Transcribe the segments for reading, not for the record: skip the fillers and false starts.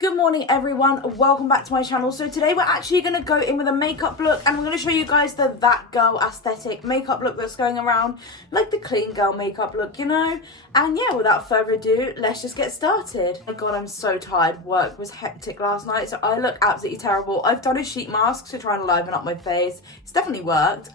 Good morning everyone, welcome back to my channel. So today we're actually going to go in with a makeup look and I'm going to show you guys the that girl aesthetic makeup look that's going around, like the clean girl makeup look, you know. And yeah, without further ado, let's just get started. Oh my god, I'm so tired. Work was hectic last night, so I look absolutely terrible. I've done a sheet mask to try and liven up my face. It's definitely worked.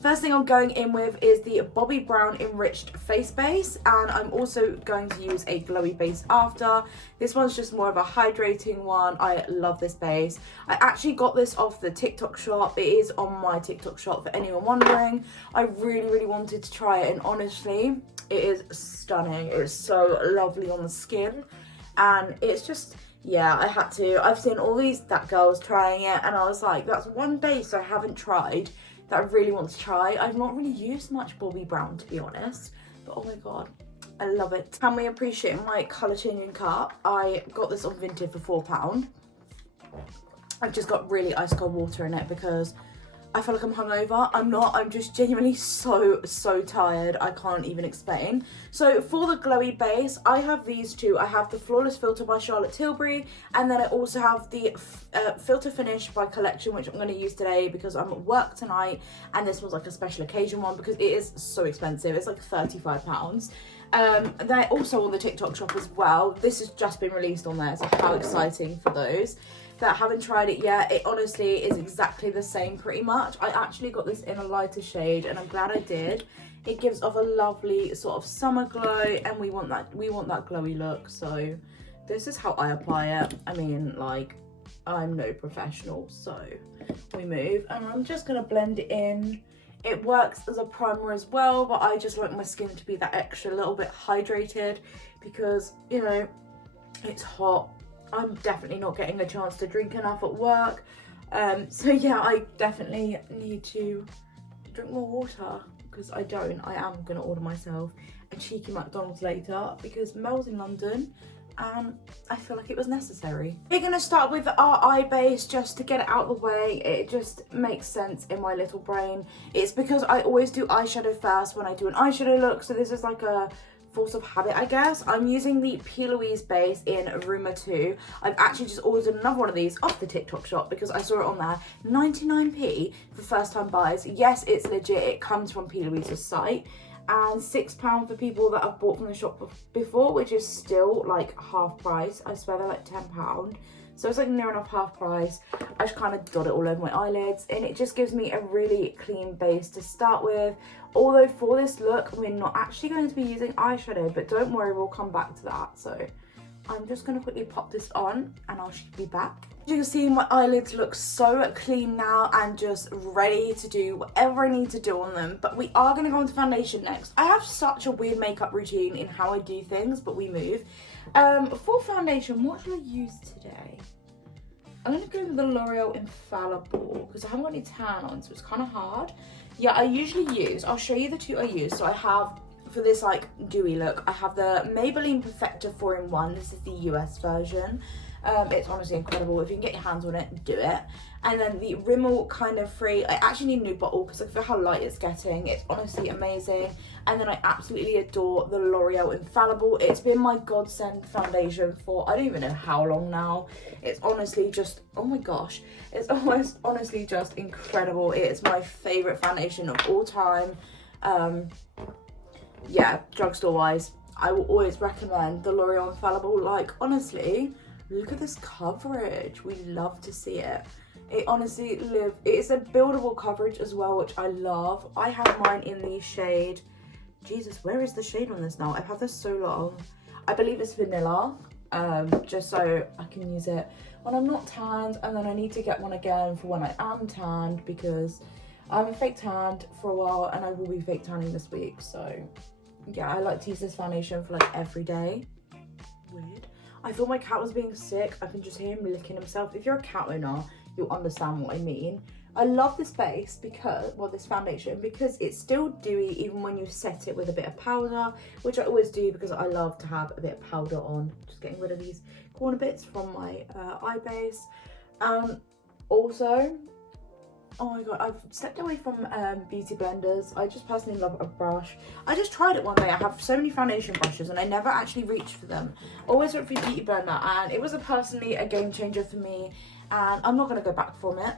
First thing I'm going in with is the Bobbi Brown Enriched Face Base, and I'm also going to use a glowy base after. This one's just more of a hydrating one. I love this base. I actually got this off the TikTok shop. It is on my TikTok shop for anyone wondering. I really wanted to try it, and honestly, it is stunning. It's so lovely on the skin, and it's just, yeah, I had to. I've seen all these that girls trying it, and I was like, that's one base I haven't tried that I really want to try. I've not really used much Bobbi Brown, to be honest, but oh my god, I love it. Can we appreciate my colour changing cup? I got this on Vinted for £4. I've just got really ice cold water in it because I feel like I'm hungover. I'm not, I'm just genuinely so tired. I can't even explain. So for the glowy base, I have these two. I have the Flawless Filter by Charlotte Tilbury, and then I also have the Filter Finish by Collection, which I'm going to use today because I'm at work tonight, and this was like a special occasion one because it is so expensive. It's like £35. They're also on the TikTok shop as well. This has just been released on there, so how exciting for those that haven't tried it yet. It honestly is exactly the same pretty much. I actually got this in a lighter shade and I'm glad I did. It gives off a lovely sort of summer glow, and we want that glowy look. So this is how I apply it. I mean, like, I'm no professional, so we move, and I'm just gonna blend it in. It works as a primer as well, but I just like my skin to be that extra little bit hydrated because, you know, it's hot. I'm definitely not getting a chance to drink enough at work. So yeah, I definitely need to drink more water because I don't. I am going to order myself a cheeky McDonald's later because Mel's in London and I feel like it was necessary. We're going to start with our eye base just to get it out of the way. It just makes sense in my little brain. It's because I always do eyeshadow first when I do an eyeshadow look, so this is like a force of habit, I guess. I'm using the P. Louise base in Rumor 2. I've actually just ordered another one of these off the TikTok shop because I saw it on there. 99p for first time buyers. Yes, it's legit. It comes from P. Louise's site. And £6 for people that have bought from the shop before, which is still like half price. I swear they're like £10. So it's like near enough half price. I just kind of dot it all over my eyelids, and it just gives me a really clean base to start with. Although for this look, we're not actually going to be using eyeshadow, but don't worry, we'll come back to that. So I'm just going to quickly pop this on and I'll be back. As you can see, my eyelids look so clean now and just ready to do whatever I need to do on them. But we are going to go on to foundation next. I have such a weird makeup routine in how I do things, but we move. For foundation, what should I use today? I'm going to go with the L'Oreal Infallible because I haven't got any tan on, so it's kind of hard. Yeah, I usually use, I'll show you the two I use. So I have, for this like dewy look, I have the Maybelline Perfector 4-in-1. This is the US version. It's honestly incredible. If you can get your hands on it, do it. And then the Rimmel Kind of Free. I actually need a new bottle because I feel how light it's getting. It's honestly amazing. And then I absolutely adore the L'Oreal Infallible. It's been my godsend foundation for I don't even know how long now. It's honestly just, oh my gosh, it's almost honestly just incredible. It is my favorite foundation of all time. Yeah, drugstore wise, I will always recommend the L'Oreal Infallible. Like, honestly, look at this coverage. We love to see it. It honestly it's a buildable coverage as well, which I love. I have mine in the shade, Jesus, where is the shade on this now? I've had this so long. I believe it's vanilla, just so I can use it when I'm not tanned, and then I need to get one again for when I am tanned because I'm fake tanned for a while and I will be fake tanning this week. So yeah, I like to use this foundation for like every day. Weird. I thought my cat was being sick. I can just hear him licking himself. If you're a cat owner, you'll understand what I mean. I love this base because, well, this foundation, because it's still dewy even when you set it with a bit of powder, which I always do because I love to have a bit of powder on. Just getting rid of these corner bits from my eye base. Also, Oh my god, I've stepped away from beauty blenders. I just personally love a brush. I just tried it one day. I have so many foundation brushes and I never actually reached for them. Always went for a beauty blender, and it was personally a game changer for me, and I'm not going to go back from it.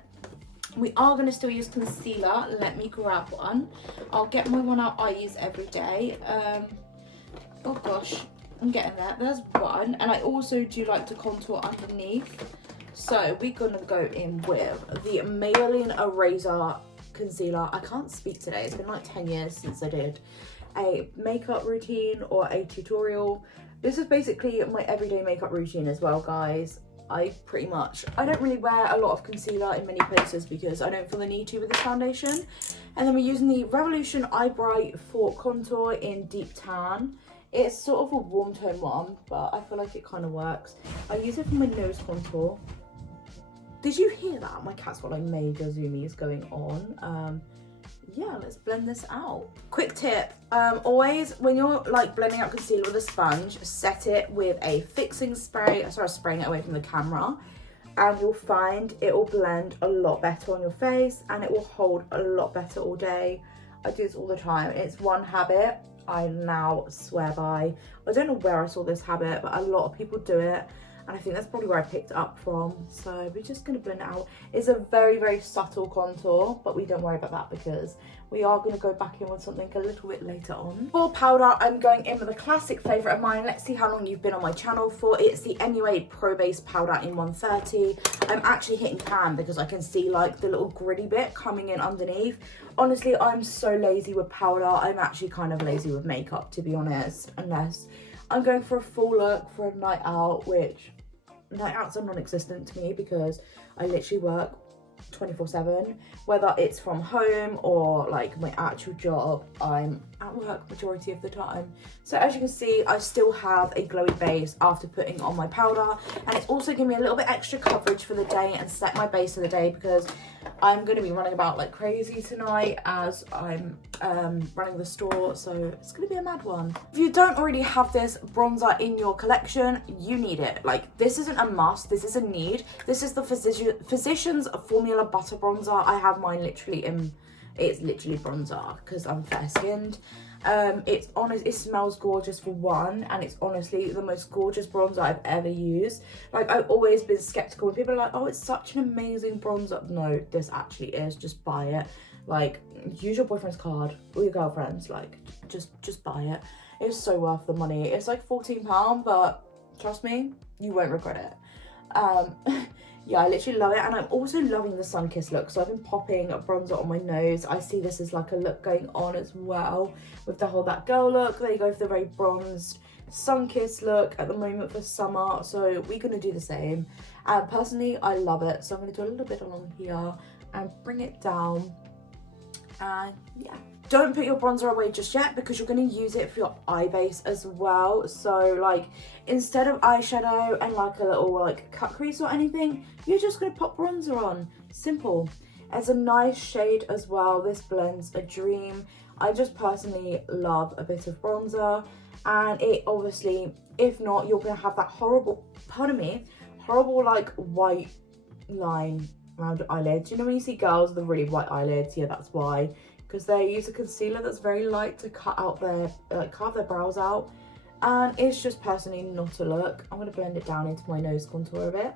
We are going to still use concealer. Let me grab one. I'll get my one out I use every day. Oh gosh, I'm getting there. There's one. And I also do like to contour underneath. So we're going to go in with the Maybelline Eraser Concealer. I can't speak today. It's been like 10 years since I did a makeup routine or a tutorial. This is basically my everyday makeup routine as well, guys. I don't really wear a lot of concealer in many places because I don't feel the need to with this foundation. And then we're using the Revolution Eye Bright for contour in Deep Tan. It's sort of a warm tone one, but I feel like it kind of works. I use it for my nose contour. Did you hear that? My cat's got like major zoomies going on. Yeah, let's blend this out. Quick tip, always when you're like blending out concealer with a sponge, set it with a fixing spray. I started spraying it away from the camera, and you'll find it will blend a lot better on your face and it will hold a lot better all day. I do this all the time. It's one habit I now swear by. I don't know where I saw this habit, but a lot of people do it. And I think that's probably where I picked it up from. So we're just going to blend it out. It's a very, very subtle contour, but we don't worry about that because we are going to go back in with something a little bit later on. For powder, I'm going in with a classic favourite of mine. Let's see how long you've been on my channel for. It's the NUA Pro Base Powder in 130. I'm actually hitting pan because I can see like the little gritty bit coming in underneath. Honestly, I'm so lazy with powder. I'm actually kind of lazy with makeup, to be honest, unless I'm going for a full look for a night out, which night outs are non-existent to me because I literally work 24/7, whether it's from home or like my actual job. I'm at work majority of the time. So as you can see, I still have a glowy base after putting on my powder, and it's also giving me a little bit extra coverage for the day and set my base for the day because I'm going to be running about like crazy tonight as I'm running the store, so it's going to be a mad one. If you don't already have this bronzer in your collection, you need it. Like, this isn't a must, this is a need. This is the Physicians Formula Butter Bronzer. I have mine literally in, it's literally bronzer because I'm fair skinned. It's honest, it smells gorgeous for one, and it's honestly the most gorgeous bronzer I've ever used. Like, I've always been skeptical when people are like, oh, it's such an amazing bronzer. No, this actually is. Just buy it. Like, use your boyfriend's card or your girlfriend's, like, just buy it. It's so worth the money. It's like £14, but trust me, you won't regret it. Yeah, I literally love it, and I'm also loving the sun-kissed look. So I've been popping a bronzer on my nose. I see this as like a look going on as well with the whole that girl look. There you go for the very bronzed sun-kissed look at the moment for summer. So we're gonna do the same. And personally, I love it. So I'm gonna do a little bit along here and bring it down. And yeah. Don't put your bronzer away just yet because you're going to use it for your eye base as well. So like, instead of eyeshadow and like a little like cut crease or anything, you're just going to pop bronzer on. Simple. It's a nice shade as well. This blends a dream. I just personally love a bit of bronzer, and it obviously, if not, you're going to have that horrible, pardon me, horrible like white line around your eyelids. You know when you see girls with the really white eyelids? Yeah, that's why. Because they use a concealer that's very light to cut out their, carve their brows out. And it's just personally not a look. I'm going to blend it down into my nose contour a bit.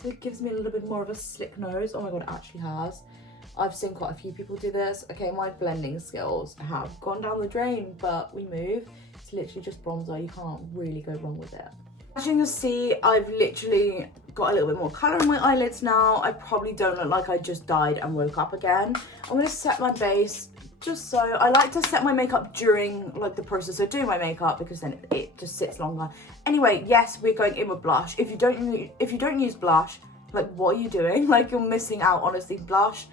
So it gives me a little bit more of a slick nose. Oh my god, it actually has. I've seen quite a few people do this. Okay, my blending skills have gone down the drain, but we move. It's literally just bronzer. You can't really go wrong with it. As you can see, I've literally got a little bit more colour in my eyelids now. I probably don't look like I just died and woke up again. I'm going to set my base just so. I like to set my makeup during like the process of doing my makeup because then it just sits longer. Anyway, yes, we're going in with blush. If you don't use blush, like, what are you doing? Like, you're missing out, honestly. Blush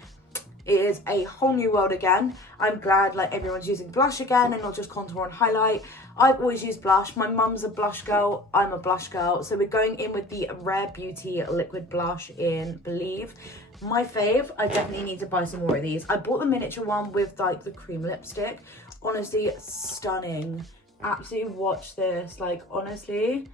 is a whole new world again. I'm glad like everyone's using blush again and not just contour and highlight. I've always used blush. My mum's a blush girl. I'm a blush girl. So we're going in with the Rare Beauty liquid blush in Believe. My fave. I definitely need to buy some more of these. I bought the miniature one with like the cream lipstick. Honestly, stunning. Absolutely watch this. Like, honestly,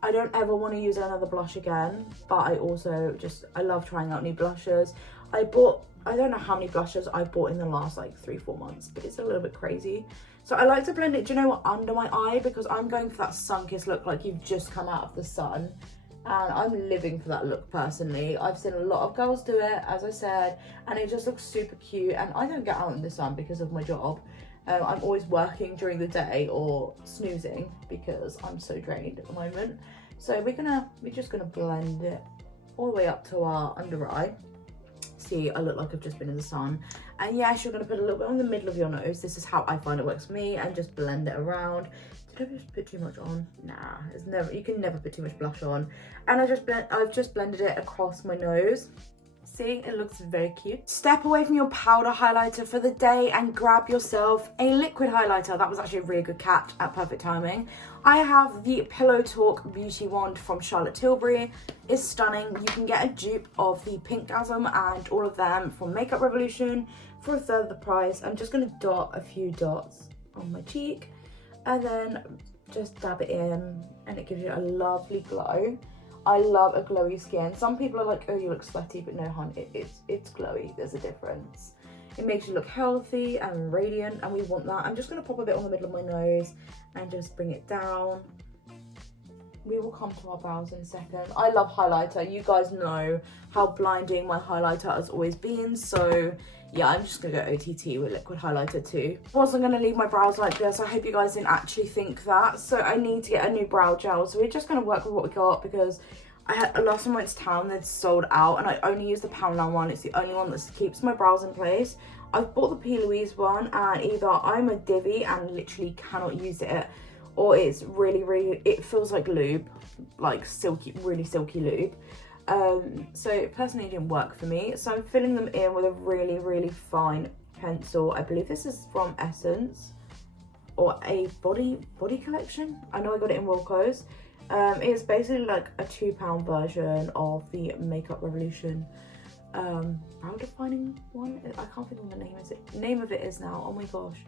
I don't ever want to use another blush again, but I also I love trying out new blushes. I bought I don't know how many blushes I've bought in the last like 3-4 months, but it's a little bit crazy. So I like to blend it, do you know what, under my eye, because I'm going for that sun-kissed look, like you've just come out of the sun. And I'm living for that look personally. I've seen a lot of girls do it, as I said, and it just looks super cute. And I don't get out in the sun because of my job. I'm always working during the day or snoozing because I'm so drained at the moment. So we're just gonna blend it all the way up to our under eye. See, I look like I've just been in the sun. And yes, you're gonna put a little bit on the middle of your nose. This is how I find it works for me, and just blend it around. Did I just put too much on? Nah, you can never put too much blush on. And I've just blended it across my nose. See, it looks very cute. Step away from your powder highlighter for the day and grab yourself a liquid highlighter. That was actually a really good catch at perfect timing. I have the Pillow Talk Beauty Wand from Charlotte Tilbury. It's stunning. You can get a dupe of the Pinkgasm and all of them from Makeup Revolution for a third of the price. I'm just gonna dot a few dots on my cheek and then just dab it in, and it gives you a lovely glow. I love a glowy skin. Some people are like, oh, you look sweaty, but no, hon, it's glowy. There's a difference. It makes you look healthy and radiant, and we want that. I'm just gonna pop a bit on the middle of my nose and just bring it down. We will come to our brows in a second. I love highlighter. You guys know how blinding my highlighter has always been, so yeah, I'm just gonna go OTT with liquid highlighter too. I wasn't gonna leave my brows like this. I hope you guys didn't actually think that. So I need to get a new brow gel. So we're just gonna work with what we got, because last time I went to town, they'd sold out, and I only use the Poundland one. It's the only one that keeps my brows in place. I've bought the P. Louise one, and either I'm a divvy and literally cannot use it, or it's really, it feels like lube, like silky, really silky lube. So personally it didn't work for me. So I'm filling them in with a really fine pencil. I believe this is from Essence or a body collection. I know I got it in Wilko's. It's basically like a £2 version of the Makeup Revolution brow defining one. I can't think of the name of it is now. Oh my gosh.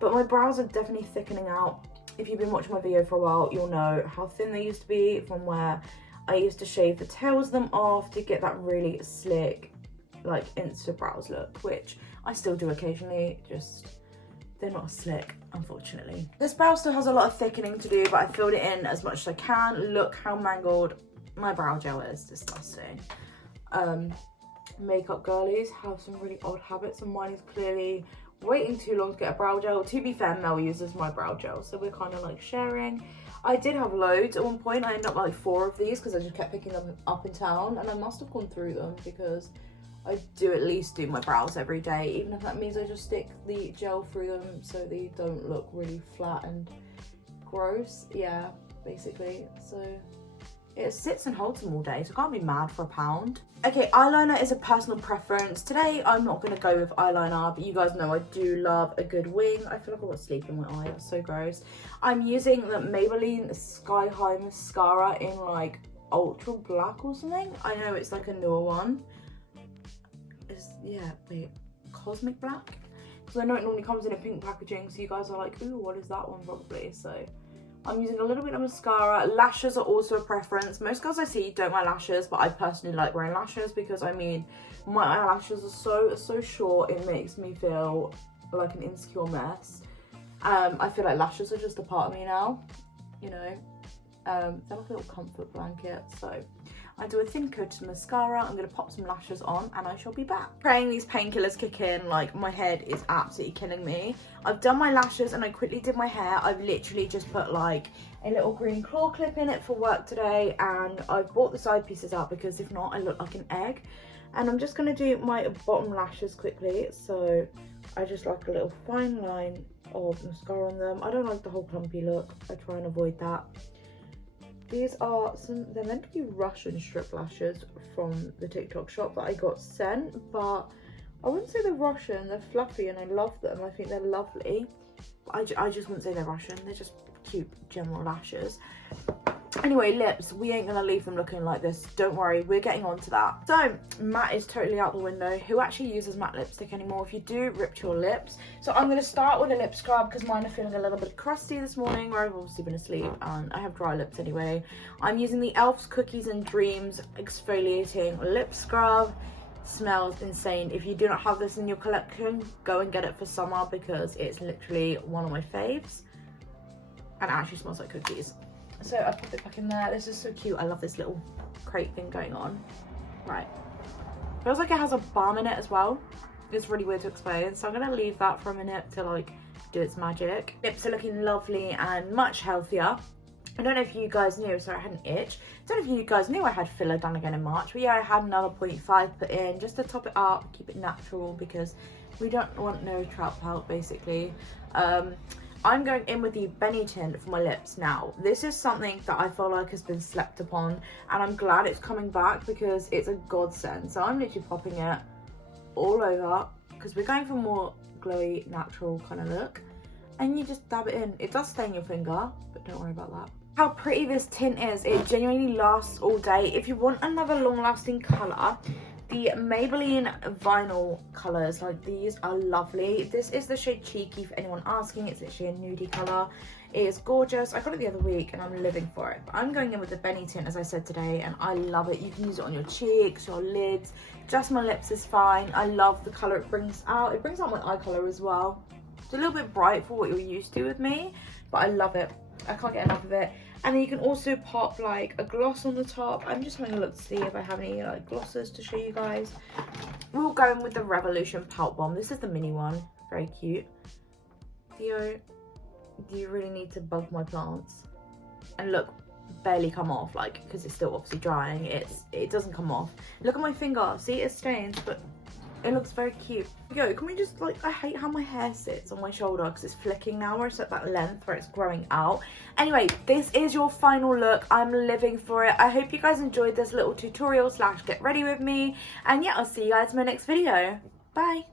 But my brows are definitely thickening out. If you've been watching my video for a while, you'll know how thin they used to be from where I used to shave the tails of them off to get that really slick, like Insta brows look, which I still do occasionally, just they're not slick, unfortunately. This brow still has a lot of thickening to do, but I filled it in as much as I can. Look how mangled my brow gel is, disgusting. Makeup girlies have some really odd habits, and mine is clearly waiting too long to get a brow gel. To be fair, Mel uses my brow gel, so we're kind of like sharing. I did have loads at one point. I ended up like 4 of these because I just kept picking them up in town, and I must have gone through them because I do at least do my brows every day, even if that means I just stick the gel through them so they don't look really flat and gross. Yeah, basically. So it sits and holds them all day, so I can't be mad for £1. Okay, eyeliner is a personal preference. Today I'm not going to go with eyeliner, but you guys know I do love a good wing. I feel like I've got sleep in my eye, that's so gross. I'm using the Maybelline Sky High Mascara in like ultra black or something. I know it's like a newer one. Cosmic black? Because I know it normally comes in a pink packaging, so you guys are like, ooh, what is that one probably? So I'm using a little bit of mascara. Lashes are also a preference. Most girls I see don't wear lashes, but I personally like wearing lashes because, I mean, my eyelashes are so short, it makes me feel like an insecure mess. I feel like lashes are just a part of me now, you know. They're like a little comfort blanket, so I do a thin coat of mascara. I'm going to pop some lashes on and I shall be back. Praying these painkillers kick in, like my head is absolutely killing me. I've done my lashes and I quickly did my hair. I've literally just put like a little green claw clip in it for work today, and I've brought the side pieces out because if not I look like an egg. And I'm just going to do my bottom lashes quickly. So I just like a little fine line of mascara on them. I don't like the whole clumpy look. I try and avoid that. These are they're meant to be Russian strip lashes from the TikTok shop that I got sent, but I wouldn't say they're Russian. They're fluffy and I love them. I think they're lovely. I just wouldn't say they're Russian. They're just cute general lashes. Anyway, lips, we ain't gonna leave them looking like this. Don't worry, we're getting on to that. So, matte is totally out the window. Who actually uses matte lipstick anymore? If you do, rip your lips. So I'm gonna start with a lip scrub because mine are feeling a little bit crusty this morning, where I've obviously been asleep and I have dry lips anyway. I'm using the e.l.f.'s Cookies and Dreams Exfoliating Lip Scrub. smells insane. If you do not have this in your collection, go and get it for summer because it's literally one of my faves. And it actually smells like cookies. So I put it back in there. This is so cute. I love this little crate thing going on. Right. Feels like it has a balm in it as well. It's really weird to explain. So I'm going to leave that for a minute to like do its magic. Lips are looking lovely and much healthier. I don't know if you guys knew, sorry I had an itch. I don't know if you guys knew I had filler done again in March. But yeah, I had another 0.5 put in just to top it up, keep it natural because we don't want no trout pout basically. I'm going in with the Benny tint for my lips now. This is something that I feel like has been slept upon and I'm glad it's coming back because it's a godsend. So I'm literally popping it all over because we're going for a more glowy, natural kind of look. And you just dab it in. It does stain your finger, but don't worry about that. How pretty this tint is. It genuinely lasts all day. If you want another long-lasting colour, the Maybelline Vinyl colours, like these are lovely. This is the shade Cheeky for anyone asking. It's literally a nudie colour. It is gorgeous. I got it the other week and I'm living for it. But I'm going in with the Benny tint, as I said today, and I love it. You can use it on your cheeks, your lids. Just my lips is fine. I love the colour it brings out. It brings out my eye colour as well. It's a little bit bright for what you're used to with me, but I love it. I can't get enough of it. And then you can also pop like a gloss on the top. I'm just having a look to see if I have any like glosses to show you guys. We'll go in with the Revolution Pout Bomb. This is the mini one. Very cute. Theo, do you really need to bug my plants? And look, barely come off, like, because it's still obviously drying. It doesn't come off. Look at my finger. See, it stains, but it looks very cute. Yo, can we just, like, I hate how my hair sits on my shoulder because it's flicking now where it's at that length where it's growing out. Anyway, this is your final look. I'm living for it. I hope you guys enjoyed this little tutorial / get ready with me. And yeah, I'll see you guys in my next video. Bye.